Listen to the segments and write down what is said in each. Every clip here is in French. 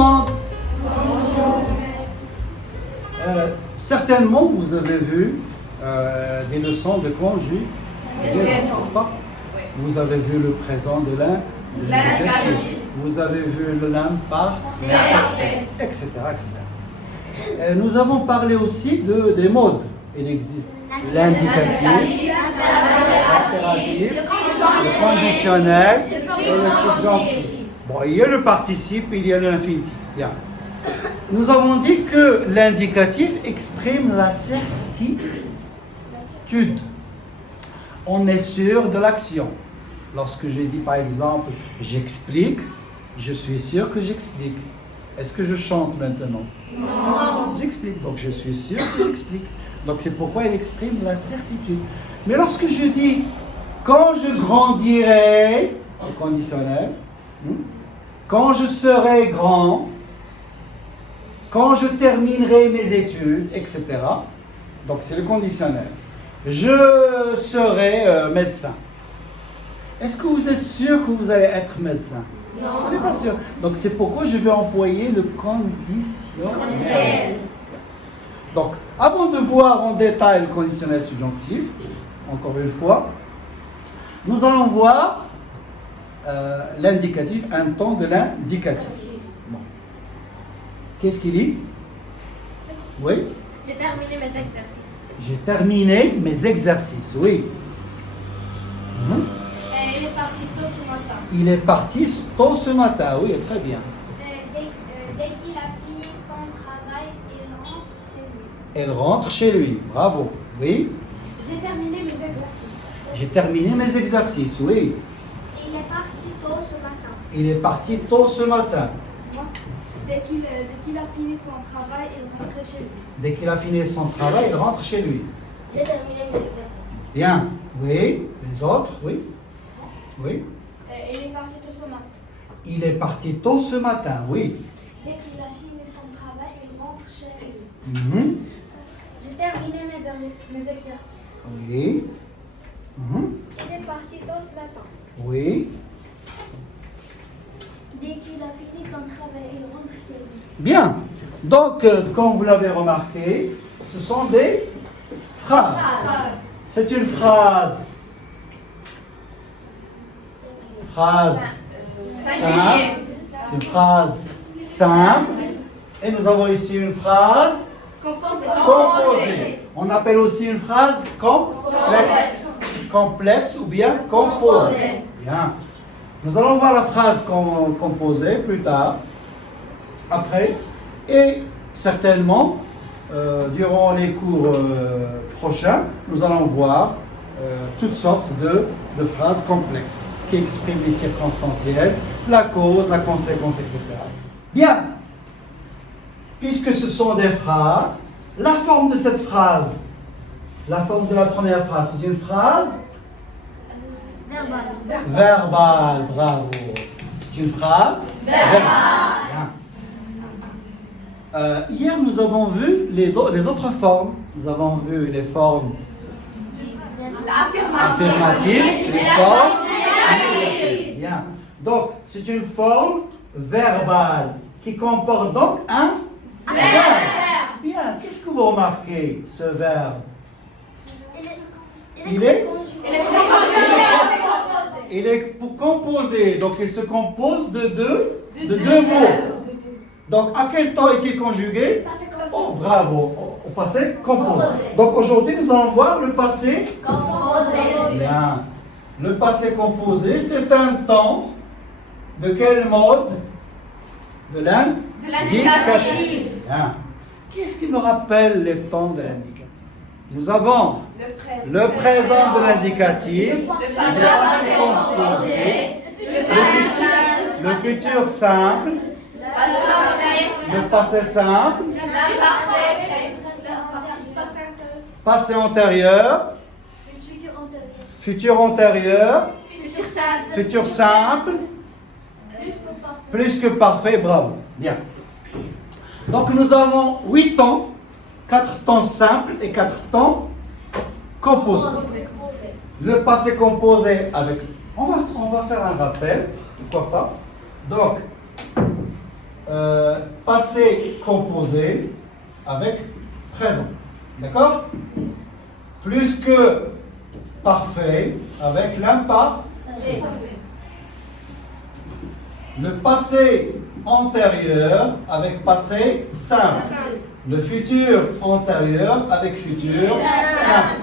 monde. Certainement, vous avez vu des leçons de conjugaison, n'est-ce pas? Vous avez vu le présent de l'indicatif. Vous avez vu le l'imparfait, etc., etc. Nous avons parlé aussi des modes. Il existe l'indicatif, l'impératif, le conditionnel et le subjonctif. Bon, il y a le participe, il y a l'infinitif. Bien. Nous avons dit que l'indicatif exprime la certitude. On est sûr de l'action. Lorsque j'ai dit par exemple, j'explique, je suis sûr que j'explique. Est-ce que je chante maintenant? Non. J'explique, donc je suis sûr que j'explique. Donc c'est pourquoi il exprime la certitude. Mais lorsque je dis, quand je grandirai, c'est conditionnel, quand je serai grand, quand je terminerai mes études, etc. Donc c'est le conditionnel. Je serai médecin. Est-ce que vous êtes sûr que vous allez être médecin? Non. On n'est pas sûr. Donc c'est pourquoi je vais employer le conditionnel. Donc avant de voir en détail le conditionnel subjonctif, encore une fois, nous allons voir l'indicatif, un temps de l'indicatif. Bon. Qu'est-ce qu'il dit? Oui? J'ai terminé mes exercices. J'ai terminé mes exercices, oui. Il est parti tôt ce matin. Il est parti tôt ce matin, oui, très bien. Dès qu'il a fini son travail, il rentre chez lui. Elle rentre chez lui, bravo, oui. J'ai terminé mes exercices. J'ai terminé mes exercices, oui. Il est parti tôt ce matin. Il est parti tôt ce matin. Dès qu'il a fini son travail, il rentre chez lui. Dès qu'il a fini son travail, il rentre chez lui. J'ai terminé mes exercices. Bien, oui. Les autres, oui. Oui. Il est parti tôt ce matin. Il est parti tôt ce matin, oui. Dès qu'il a fini son travail, il rentre chez lui. J'ai terminé mes exercices. Oui. Il est parti tôt ce matin. Oui. Dès qu'il a fini son travail, il rentre chez lui. Bien. Donc, comme vous l'avez remarqué, ce sont des phrases. C'est une phrase. Phrase simple. C'est une phrase simple. Et nous avons ici une phrase composée. On appelle aussi une phrase complexe. Complexe ou bien composée. Bien. Nous allons voir la phrase composée plus tard, après, et certainement, durant les cours prochains, nous allons voir toutes sortes de phrases complexes qui expriment les circonstanciels, la cause, la conséquence, etc. Bien, puisque ce sont des phrases, la forme de cette phrase, la forme de la première phrase, c'est une phrase verbale, bravo. C'est une phrase verbale. Hier, nous avons vu les autres formes. Nous avons vu les formes affirmatives et les formes négatives. Bien. Donc, c'est une forme verbale qui comporte donc un verbe. Bien. Qu'est-ce que vous remarquez, ce verbe? Il est composé, donc il se compose de deux mots. Donc à quel temps est-il conjugué? Oh, bravo, au passé composé. Donc aujourd'hui nous allons voir le passé composé. Bien. Le passé composé, c'est un temps de quel mode? De l'indicatif. Bien. Qu'est-ce qui me rappelle les temps de l'indicatif? Nous avons le présent de l'indicatif, le passé composé, le futur simple, le passé simple, passé antérieur, futur antérieur, futur simple, plus que parfait, bravo. Bien. Donc nous avons 8 temps. 4 temps simples et 4 temps composés. Le passé composé avec... On va faire un rappel, pourquoi pas. Donc, passé composé avec présent. D'accord? Plus que parfait avec l'imparfait. Le passé antérieur avec passé simple. Le futur antérieur avec futur simple.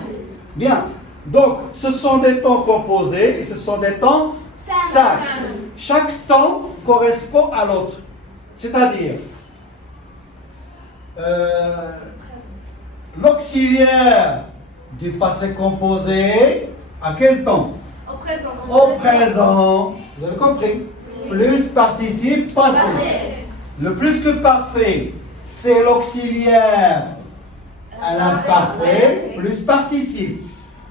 Bien. Donc, ce sont des temps composés et ce sont des temps simples. Chaque temps correspond à l'autre. C'est-à-dire, l'auxiliaire du passé composé, à quel temps? Au présent. Au présent. Vous avez compris? Plus participe passé. Le plus que parfait, c'est l'auxiliaire à l'imparfait, plus participe.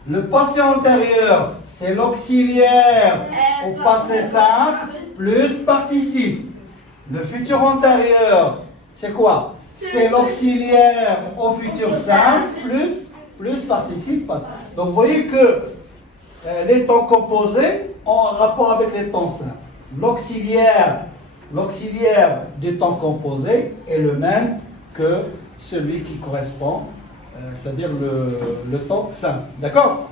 Le passé antérieur, c'est l'auxiliaire au passé simple, plus participe. Le futur antérieur, c'est quoi? C'est l'auxiliaire au futur simple, plus participe passé. Donc vous voyez que les temps composés ont un rapport avec les temps simples. L'auxiliaire du temps composé est le même que celui qui correspond, c'est-à-dire le temps simple. D'accord?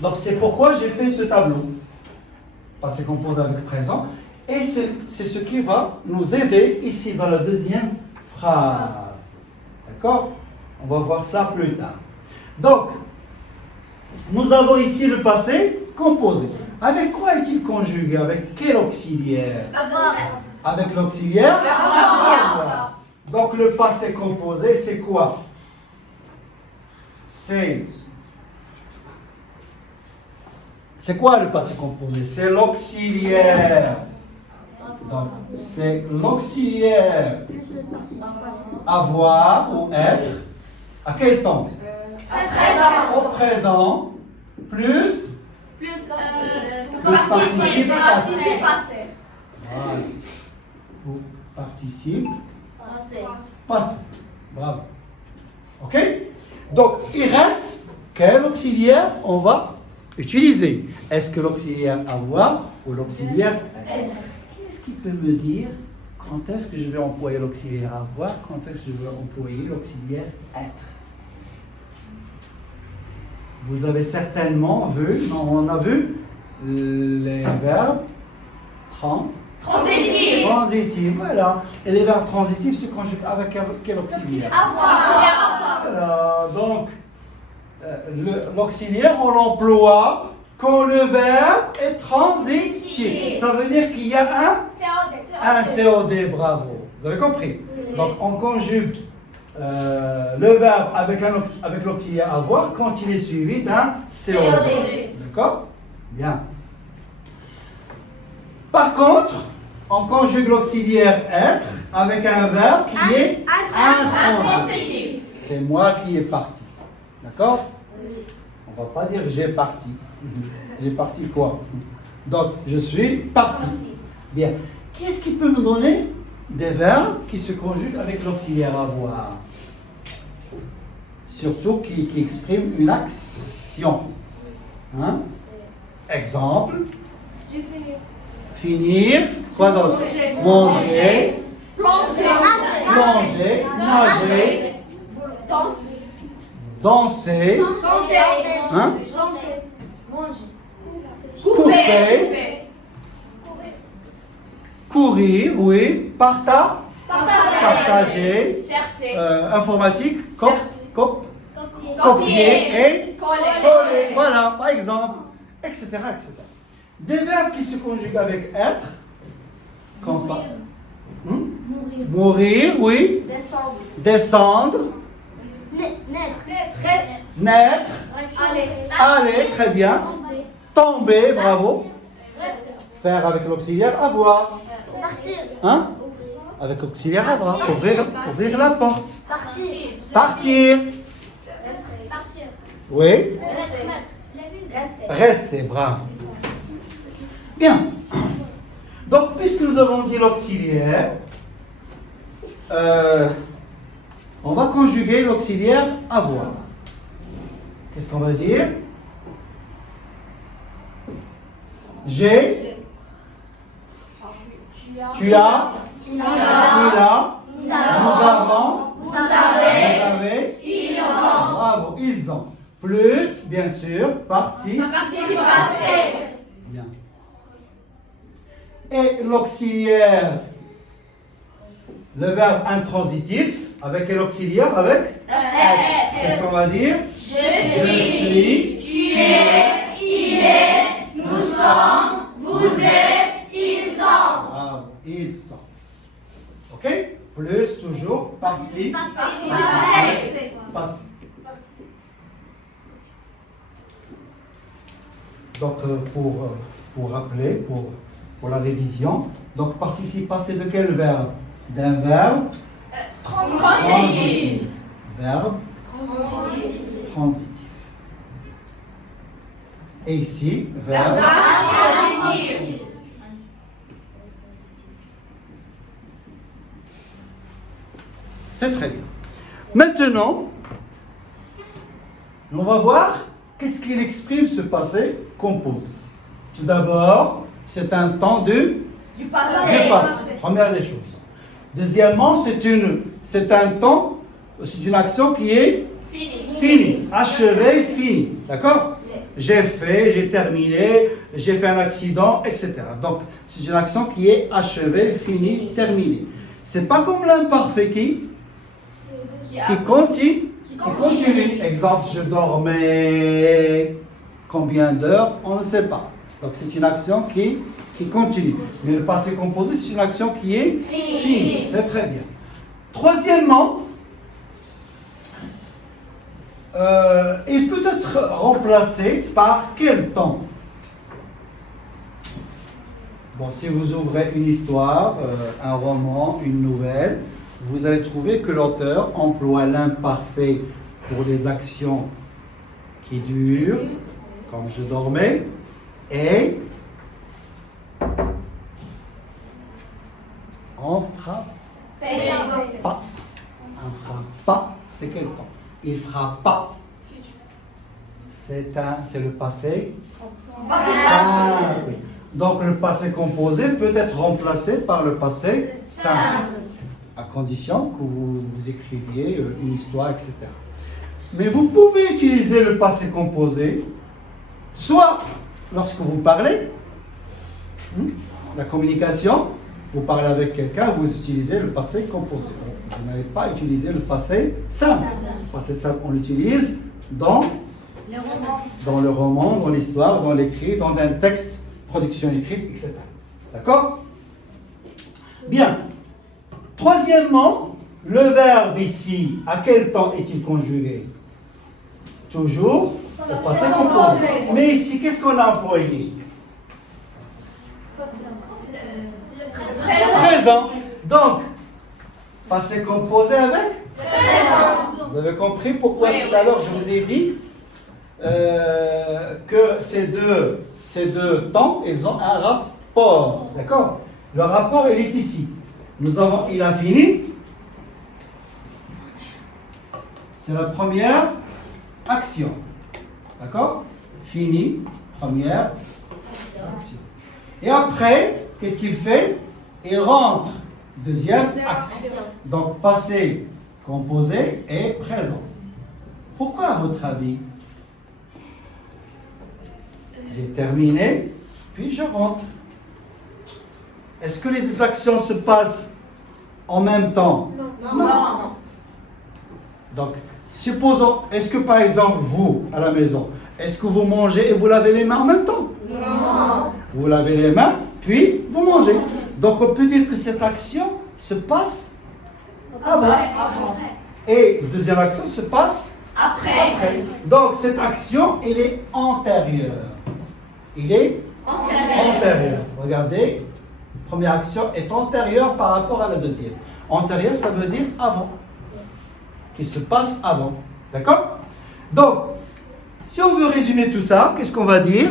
Donc c'est pourquoi j'ai fait ce tableau. Passé composé avec présent. Et c'est ce qui va nous aider ici dans la deuxième phrase. D'accord? On va voir ça plus tard. Donc, nous avons ici le passé composé. Avec quoi est-il conjugué? Avec quel auxiliaire? Avec l'auxiliaire? Avoir. Donc le passé composé, c'est quoi? C'est quoi le passé composé? C'est l'auxiliaire. Donc c'est l'auxiliaire avoir ou être. À quel temps? Au présent. Plus participe passé. Voilà. Pour participe passé. Bravo. Ok? Donc, il reste quel auxiliaire on va utiliser? Est-ce que l'auxiliaire avoir ou l'auxiliaire être? Qu'est-ce qui peut me dire quand est-ce que je vais employer l'auxiliaire avoir, quand est-ce que je vais employer l'auxiliaire être? Vous avez certainement vu, on a vu les verbes transitifs, voilà. Et les verbes transitifs se conjuguent avec quel auxiliaire? Avoir. Voilà. Donc, l'auxiliaire, on l'emploie quand le verbe est transitif. Ça veut dire qu'il y a un COD, bravo. Vous avez compris? Donc, on conjugue le verbe avec l'auxiliaire avoir quand il est suivi d'un COD. D'accord? Bien. Par contre, on conjugue l'auxiliaire être avec un verbe qui est intransitif. C'est moi qui est parti. D'accord? On ne va pas dire j'ai parti. J'ai parti quoi? Donc, je suis parti. Bien. Qu'est-ce qui peut me donner des verbes qui se conjuguent avec l'auxiliaire avoir? Surtout qui expriment une action. Hein? Exemple. Finir. Quoi d'autre? Manger. Plonger. Nager. Danser. Hein? Couper. Courir, oui. Partager. Informatique. Copier et coller. Voilà, par exemple, etc., etc. Des verbes qui se conjuguent avec être, comme mourir, oui. Descendre. Naître. Aller, très bien. Tomber, bravo. Faire avec l'auxiliaire avoir. Hein? Avec l'auxiliaire avoir. Ouvrir la porte. Partir. Oui. Rester, bravo. Bien. Donc, puisque nous avons dit l'auxiliaire, on va conjuguer l'auxiliaire avoir. Qu'est-ce qu'on va dire? J'ai. Tu as. Il a. Nous avons. Vous avez. Ils ont. Bravo, ils ont. Plus, bien sûr, participe passé. Bien. Et l'auxiliaire, le verbe intransitif, avec l'auxiliaire, avec qu'est-ce qu'on va dire? Je suis, tu es, il est, nous sommes, vous êtes, ils sont. Bravo, ils sont. Ok? Plus, toujours, participe passé. Donc, pour rappeler, pour la révision, donc participe passé de quel verbe? D'un verbe transitif. Verbe transitif. Et ici, verbe transitif. C'est très bien. Maintenant, on va voir qu'est-ce qu'il exprime ce passé composé. Tout d'abord, c'est un temps du passé. Première des choses. Deuxièmement, c'est un temps, c'est une action qui est finie. Achevée, finie. D'accord? J'ai fait, j'ai terminé, j'ai fait un accident, etc. Donc, c'est une action qui est achevée, finie, terminée. C'est pas comme l'imparfait qui continue. Exemple, je dormais combien d'heures? On ne sait pas. Donc, c'est une action qui continue. Mais le passé composé, c'est une action qui est finie. C'est très bien. Troisièmement, il peut être remplacé par quel temps? Bon, si vous ouvrez une histoire, un roman, une nouvelle, vous allez trouver que l'auteur emploie l'imparfait pour les actions qui durent, comme je dormais, et on fera pas. On fera pas, c'est quel temps? Il fera pas. C'est le passé simple. Donc le passé composé peut être remplacé par le passé simple, à condition que vous écriviez une histoire, etc. Mais vous pouvez utiliser le passé composé, soit lorsque vous parlez, la communication, vous parlez avec quelqu'un, vous utilisez le passé composé. Vous n'allez pas utiliser le passé simple. Le passé simple, on l'utilise dans le roman, dans l'histoire, dans l'écrit, dans un texte, production écrite, etc. D'accord? Bien. Troisièmement, le verbe ici, à quel temps est-il conjugué? Toujours au passé composé. Mais ici, qu'est-ce qu'on a employé? Présent. Donc, passé composé avec présent. Vous avez compris pourquoi tout à l'heure je vous ai dit que ces deux temps, ils ont un rapport. D'accord? Le rapport, il est ici. Il a fini. C'est la première action. D'accord? Fini, première action. Et après, qu'est-ce qu'il fait? Il rentre, deuxième action. Donc, passé, composé et présent. Pourquoi, à votre avis? J'ai terminé, puis je rentre. Est-ce que les deux actions se passent en même temps? Non. Donc, supposons, est-ce que par exemple, vous, à la maison, est-ce que vous mangez et vous lavez les mains en même temps? Non. Vous lavez les mains, puis vous mangez. Donc, on peut dire que cette action se passe avant. Et la deuxième action se passe après. Donc, cette action, elle est antérieure. Il est antérieur. Regardez, la première action est antérieure par rapport à la deuxième. Antérieur, ça veut dire avant. Qui se passe avant. D'accord? Donc, si on veut résumer tout ça, qu'est-ce qu'on va dire?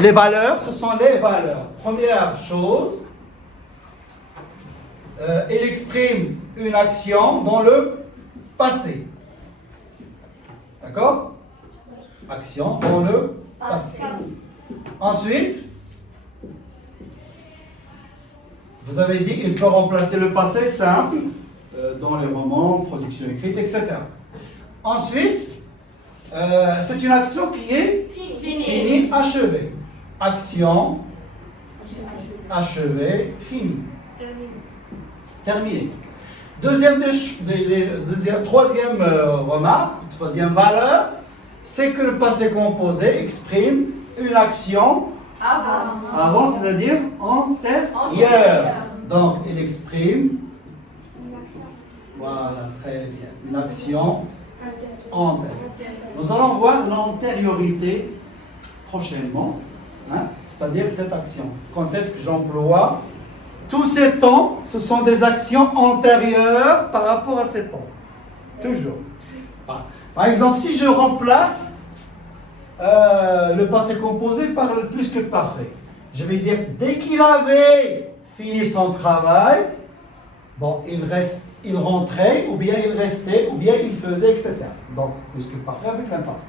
Les valeurs, ce sont les valeurs. Première chose, il exprime une action dans le passé. D'accord? Action dans le passé. Ensuite, Vous avez dit il peut remplacer le passé simple dans les romans, production écrite, etc. Ensuite, c'est une action qui est finie, achevée. Action, achevée, finie. Terminé. Troisième remarque, troisième valeur, c'est que le passé composé exprime une action avant, c'est-à-dire antérieure. Donc, il exprime, voilà, très bien, une action antérieure. Nous allons voir l'antériorité prochainement, hein, c'est-à-dire cette action. Quand est-ce que j'emploie tous ces temps? Ce sont des actions antérieures par rapport à ces temps. Toujours. Par exemple, si je remplace le passé composé par le plus que parfait, je vais dire dès qu'il avait fini son travail, bon, il rentrait, ou bien il restait, ou bien il faisait, etc. Donc, plus que parfait avec l'imparfait.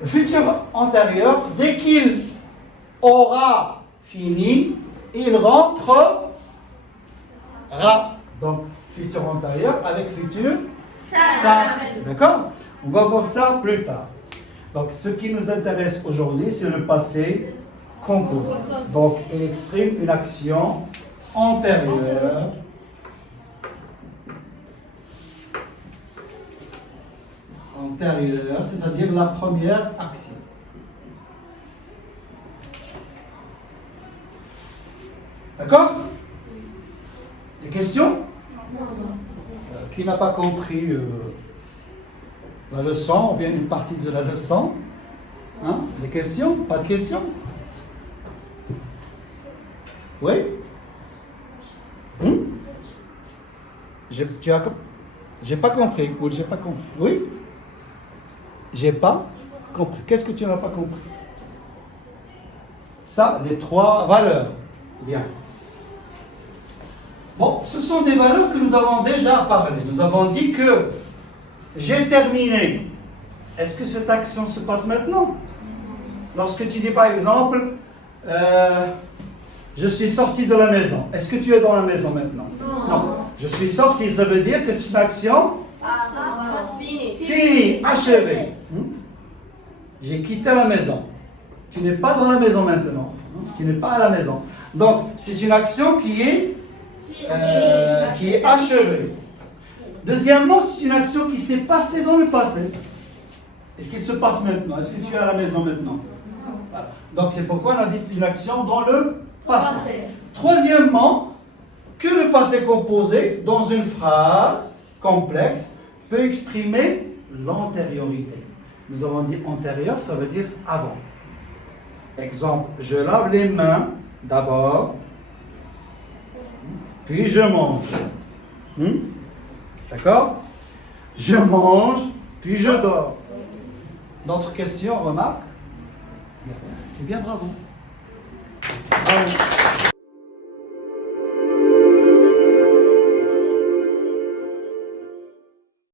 Le futur antérieur, dès qu'il aura fini, il rentrera. Donc, futur antérieur avec futur simple. D'accord? On va voir ça plus tard. Donc, ce qui nous intéresse aujourd'hui, c'est le passé composé. Donc, il exprime une action antérieure. Antérieure, c'est-à-dire la première action. D'accord? Des questions? Qui n'a pas compris la leçon, ou bien une partie de la leçon? Hein? Des questions? Pas de questions? Oui? J'ai pas compris. Ou j'ai pas compris. Oui? J'ai pas compris. Qu'est-ce que tu n'as pas compris? Ça, les trois valeurs. Bien. Bon, ce sont des valeurs que nous avons déjà parlé. Nous avons dit que j'ai terminé. Est-ce que cette action se passe maintenant? Lorsque tu dis par exemple, je suis sorti de la maison. Est-ce que tu es dans la maison maintenant? Non. Je suis sorti, ça veut dire que c'est une action finie, achevée. J'ai quitté la maison. Tu n'es pas dans la maison maintenant. Tu n'es pas à la maison. Donc, c'est une action qui est achevée. Deuxièmement, c'est une action qui s'est passée dans le passé. Est-ce qu'il se passe maintenant? Est-ce que tu es à la maison maintenant? Voilà. Donc, c'est pourquoi on a dit que c'est une action dans le passé. Troisièmement, que le passé composé, dans une phrase complexe, peut exprimer l'antériorité. Nous avons dit antérieur, ça veut dire avant. Exemple, je lave les mains d'abord, puis je mange. D'accord? Je mange, puis je dors. D'autres questions, remarques? Bien. Eh bien, bravo. Bravo.